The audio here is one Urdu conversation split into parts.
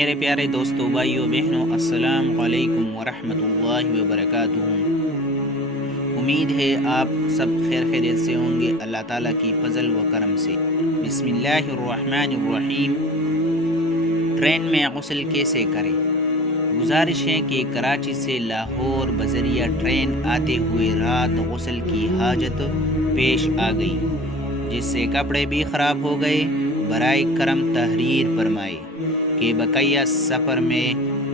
میرے پیارے دوستوں، بھائیوں، بہنوں، السلام علیکم ورحمۃ اللہ وبرکاتہ۔ امید ہے آپ سب خیر خیریت سے ہوں گے اللہ تعالیٰ کی فضل و کرم سے۔ بسم اللہ الرحمن الرحیم۔ ٹرین میں غسل کیسے کریں؟ گزارش ہے کہ کراچی سے لاہور بذریعہ ٹرین آتے ہوئے رات غسل کی حاجت پیش آ گئی، جس سے کپڑے بھی خراب ہو گئے۔ برائے کرم تحریر فرمائے کہ بقیہ سفر میں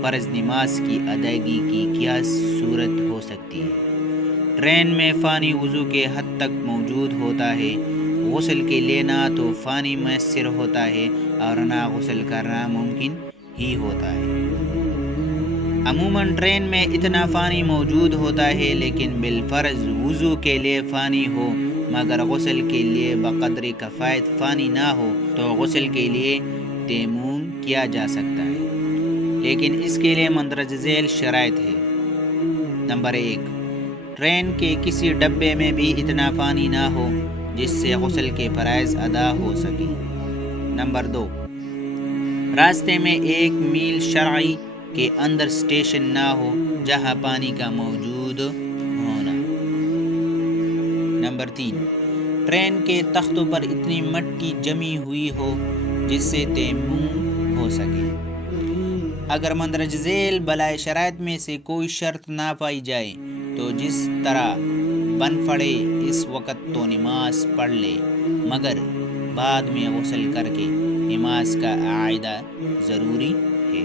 فرض نماز کی ادائیگی کی کیا صورت ہو سکتی ہے۔ ٹرین میں فانی وضو کے حد تک موجود ہوتا ہے۔ غسل کے لیے نہ تو فانی میسر ہوتا ہے اور نہ غسل کرنا ممکن ہی ہوتا ہے۔ عموماً ٹرین میں اتنا فانی موجود ہوتا ہے، لیکن بالفرض وضو کے لیے فانی ہو مگر غسل کے لیے بقدر کفایت فانی نہ ہو تو غسل کے لیے تیمم کیا جا سکتا ہے، لیکن اس کے لیے مندرجہ ذیل شرائط ہے۔ نمبر 1، ٹرین کے کسی ڈبے میں بھی اتنا پانی نہ ہو جس سے غسل کے فرائض ادا ہو سکیں۔ نمبر 2، راستے میں 1 میل شرعی کے اندر اسٹیشن نہ ہو جہاں پانی کا موجود ہونا۔ نمبر 3، ٹرین کے تختوں پر اتنی مٹی جمی ہوئی ہو جس سے تیمم ہو سکے۔ اگر مندرجہ ذیل بلائے شرائط میں سے کوئی شرط نہ پائی جائے تو جس طرح بن پڑے اس وقت تو نماز پڑھ لے، مگر بعد میں غسل کر کے نماز کا اعادہ ضروری ہے۔